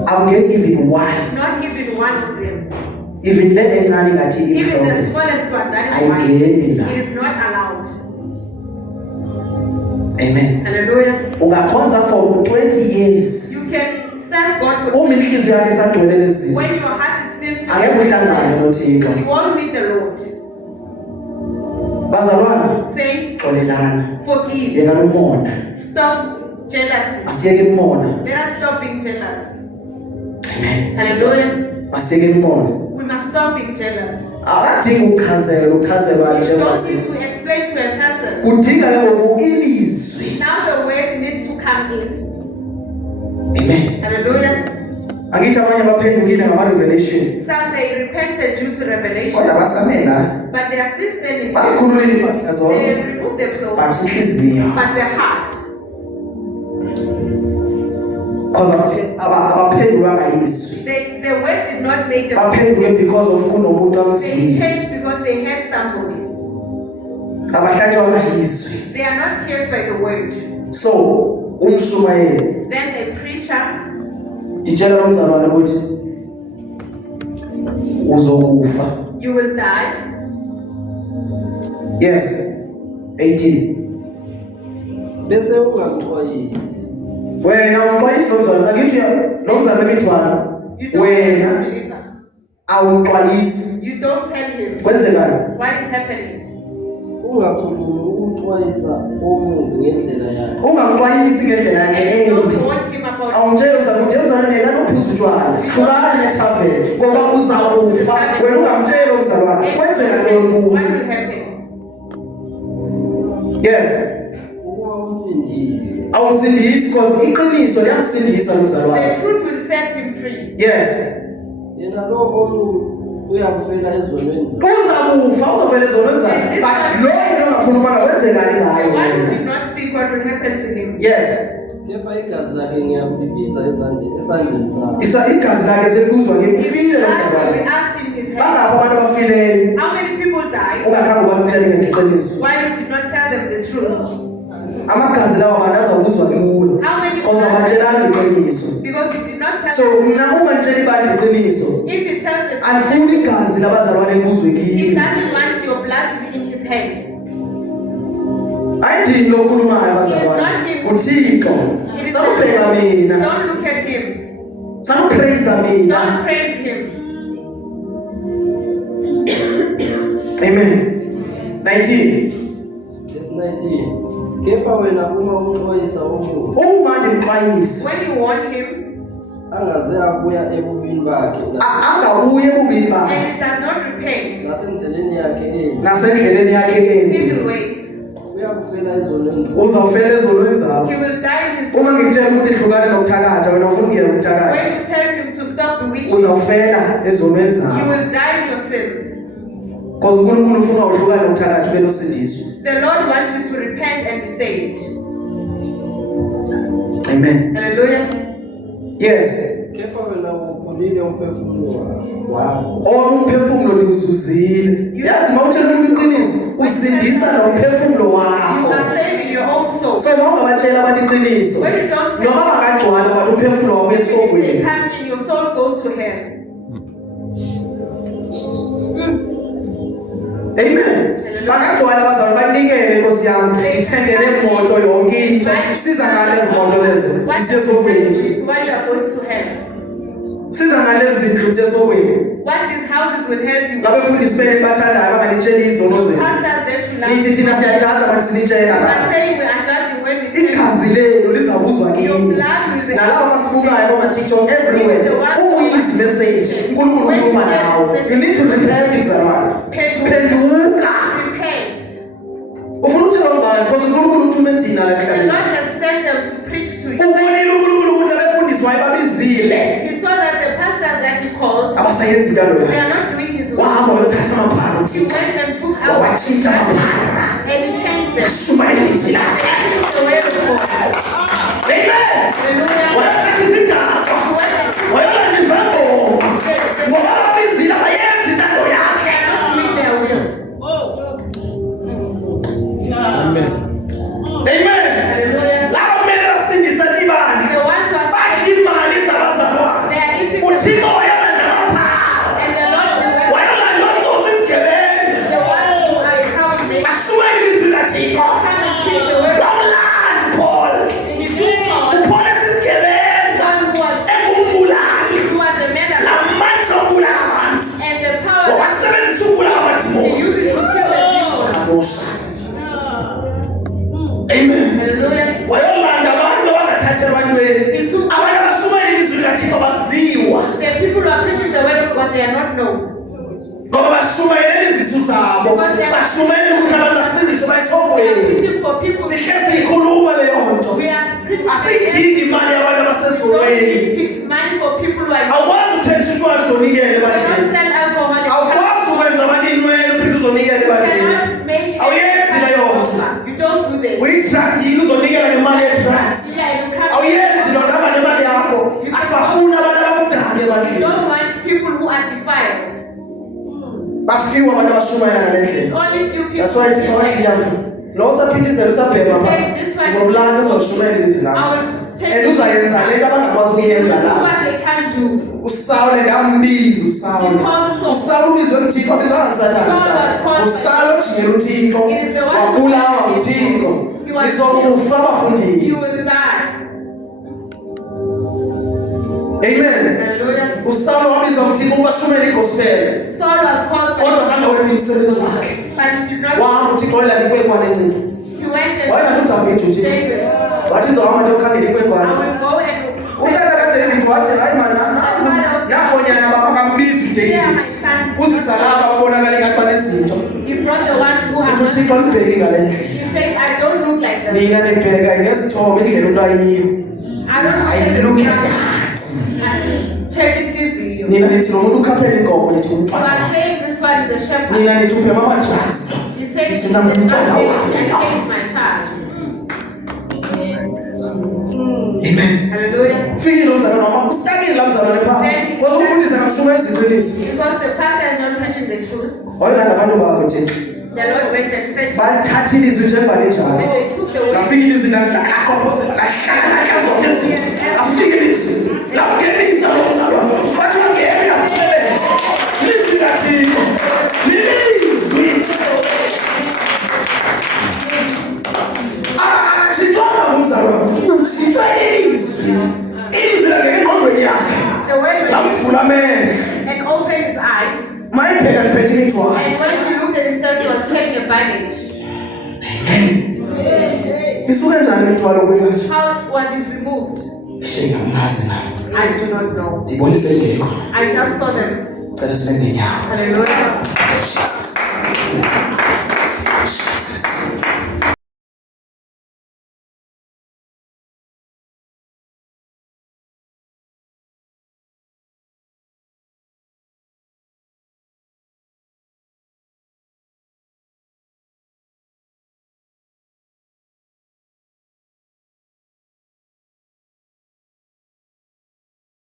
Awungeni even one. Not even one of them. Even le encane ngathi Even the imhlophe. smallest one, that is I one. get it now. It is not allowed. Amen. Hallelujah. Ungakhonza for 20 years. You can serve God for Uma inhliziyo yakhe isagcwele lezi zinto, when your heart is still angeke uhlangane noThixo. you won't meet the Lord. Bazalwane, Saints, xolelana. forgive. Yeka umona. Stop jealousy. Asiyeke umona. Let us stop being jealous. Amen. Hallelujah. Masiyeke umona. We must stop being jealous. Akadingi ukuchazelwa You nje don't basi. need to explain to a person. Kudinga ke ngoku ilizwi. Now the word needs to come in. Amen. Hallelujah. Angithi abanye baphendukile ngama-revelation. Some they repented due to revelation, Kodwa basamela. but they are still standing. Basikhulule impahla They zonke. remove their clothes, But inhliziyo. but their heart. Because abaphendulwanga yizwi. The word did not make them. Baphendule because of kunomuntu They amzwile. changed because they had somebody. Abahlatshwanga yizwi. They are not pierced by the word. So umshumayeli Then a preacher, ngitshela lo mzalwane ukuthi uzokufa. you will die. Yes. 18. Bese ungaxwayisi. Wena umxwayisi lo mzalwane akithi lo mzalwane emithwalo. You don't tell Wena this believer. awuxwayisi. You don't tell him Kwenzekani? what is happening. Ungakhulumi ukuxwayisa omuntu ngendlela yakhe. Ungamxwayisi ngendlela yakhe And embi. don't warn him about Awumtshela umzalwane ukuthi emzalwane yena uphuza utshwala. Hlukana nethaveni ngoba uzawufa. Wena ungamtshela umzalwane. Kwenzeka lokhu. what will happen. Yes. Uma umsindise. Awusindisi because iqiniso liyamsindisa lo mzalwane. The truth will set him free. Yes. Yena lo omuntu uyakufela ezonweni zakhe. Uzakufa uzovela ezonweni zakhe. But lo into ongakhulumanga kwenzekani The ngayo one who wena? did not speak, what will happen to him. Yes. Kepha igazi lakhe ngiyalibiza esandleni sakhe. Igazi lakhe selibuzwa ngempilo lo Last we mzalwane. asked him his head. Bangapha abantu abafileyo How many people died? ungakhange ubakutshele ngeqiniso. Why you did not tell them the truth? Amagazi lawo abantu azawubuzwa kuwe. How many Because abatshelanga iqiniso. Because you did not tell So them. mina uma ngitshela ibandla iqiniso, If he tells the truth, alifuni igazi labazalwane libuzwe he kimi. doesn't want your blood to be in his hands. Ayidini lokhulumayo abazalwane. UThixo. It is Sakubheka mina. Don't look at him. Sakupraise mina. Don't praise him. Amen. 19. Verse 19. Kepha wena uma umxwayisa umuntu. Uma ndimxwayisa, When you warn him, angaze abuya ebubini bakhe angabuye ebubini bakhe and it does not repent nasendleleni yakhe embi nasendleleni yakhe embi evil ways, uyakufela ezonweni uzawufela ezonweni zakho. he will die in his Uma ngikutshela ukuthi hlukane nokuthakatha wena ufuna ukuya ukuthakatha, When you tell him to stop bewitching, uzawufela ezonweni you zakho. will die in your sins. Because uNkulunkulu ufuna uhlukane nokuthakatha ube nosindiswa. The Lord wants you to repent and be saved. Amen. Hallelujah. Yes. kepha wena uphulile umphefumulo wakho Umphefumulo niwuzuzile. Yazi mawutshela umuntu iqiniso, usindisa nomphefumulo You wakho. are saving your own soul. So mawungabatshela abantu iqiniso, When you don't noma bangagcwala abantu umphefumulo wabo they esifongweni. come in, your soul goes to hell. Amen. Bangagcwala abazali banikele Nkosi yami, ngithengele imoto yonke into. Siza ngale zimoto lezo. What does Isesofweni. it why you are going to hell? Siza ngale zindlu isesofweni. What these houses will help you. Ngabefundisi bene bathandayo bangalitshela izono zenu. Pastors, they should love Nithi you. thina siyajaja bathi sinitshela We ngakho. are saying we are judging when we tell Igazi lenu lizabuzwa kimi. Nalabo abasibukayo kuma-TikTok everywhere. Uyizwi message. uNkulunkulu ukhuluma nawe. You need to repent mzalwane. Phenduka. repent. Ufuna ukutshela ngubani? Because uNkulunkulu uthume thina la The emhlabeni. Lord has sent them to preach to you. Ubonile uNkulunkulu ukuthi abefundisi wayebabizile. He saw that the pastors that he called, Abasayenzi njalo they yakhe. are not doing his will. Wahamba uyothatha amabhalo He uThixo. went and took out Wawatshintsha amabhalo. and he changed them. Ashumayela ilizwi lakhe. It's the way of God. Amen. Hallelujah. Wayathatha izindaba. Wayolanda izangoma. Ngoba babizile abayenzi intando yakhe. They are not doing their will. amen Amen. Hallelujah. Laba kumele basindise ibandla. The ones who are Badla imali zabazalwane. they are eating the uThixo wayolanda amabhalo. and the Lord will work. Wayolanda otsotsi isigebenga. The ones who are troublemaking Ashumayela ilizwi laThixo. come and preach the word. Wawulanda Paul. He took Paul, uPaul esisigebenga. one who was Engumbulali. a man of Namandla okubulala abantu. and the power Wasebenzisa ukubulala he amadimoni. used it to kill the demons. Kabusha. Amen. Hallelujah. Wayolanda abantu abangathathelwa ntweni. He took Abantu abashumayela ilizwi likaThixo baziwa. the people who are preaching the word of God, they are not known. Ngoba bashumayela izisu zabo. Bashumayela ukuthi abantu basindiswe We are bayisogweni. preaching for people. Sihle siyikhuluma leyo nto. We are preaching Asiyidingi imali yabantu don't abasezulwini. need money for people who are Awukwazi ukuthenga utshwala uzonikele we don't ebandleni. sell alcohol and Awukwazi ukwenza abantu inwele uphinde uzonikele you ebandleni. cannot make Awuyenzi leyo nto. you don't do this. Uyi-drugging uzonikela ngemali ye-drugs. Yeah, you can't. Awuyenzi lona aba nemali yakho. Asibafuni abantu abakudala You ebandleni. don't want people who are defiled. Bafiwe abantu abashumayela ngale It's ndlela. only few people. That's why Thixo wathi ngiyavuka. Lo usaphithizela usabhema mama. Uzomlanda uzoshumayela ilizwi I lakho. will say And uzayenza lento abangakwazi ukuyenza la. what they can't do. uSawule ngambiza uSawule. uSawule ubizwe uThixo abizwa ngaSathane. uSawule ojingela uThixo. Wabulawa uThixo. Lizokufa You abafundisi. will die. Amen. Hallelujah. uSawule wabizwa uThixo ukuba shumele igospel. Saul was called Kodwa by zange wenze umsebenzi wakhe. but he did not. Wahamba uThixo wayelanda inkwenkwane encinci. He went and Wayelanda uDavide uThixo. David. Wathi ngizohamba ndiyokhangela I inkwenkwane. will go and Utata kaDavid wathi hayi mana nabonyana baba kambizi uDavid. Uzisalaba babonakala ngathi banezinto. he brought the ones who are Uthi not. uThixo libheke ngale ndlela. He said, I don't look like them. Mina ngibheka ngesithobe indlela umuntu ayiyo. I don't I look at the heart. Check it easy. You Mina nithi lo muntu ukhaphela inkomo nithi are umntwana. saying this one is a shepherd. Mina nithi uphe mama drugs. He said, Nithi nami umntwana wami. it's my child. Amen. Hallelujah. Fikile umzalwane wami usakile la mzalwane phambi. Because ukufundisa ngamshuma iziqiniso. Because the pastor is not preaching the truth, Wayelanda abantu bakho Thixo. the Lord went and fetched them. Bathatha ilizwi njengobani And njalo. they took the word. Lafika ilizwi lakakophoze lahlala zonke izinto. Afika ilizwi lakungenisa lo mzalwane. Bathi wangena yaphelele. Ilizwi laThixo. Ilizwi. Shitwanga ngumzalwane. Shitwa ilizwi. Ilizwi langena engqondweni yakhe. The word Lamvula amehlo. and opened his eyes. Mayibheka liphethe imithwalo. And when he looked at himself, he was carrying a baggage. Isuke njani imithwalo kwekanje? How was it removed? Shengamngazi nami. I do not know. Ndibonise ingekho. I just saw them. Cela sibe ngenyawo. Hallelujah. Jesus.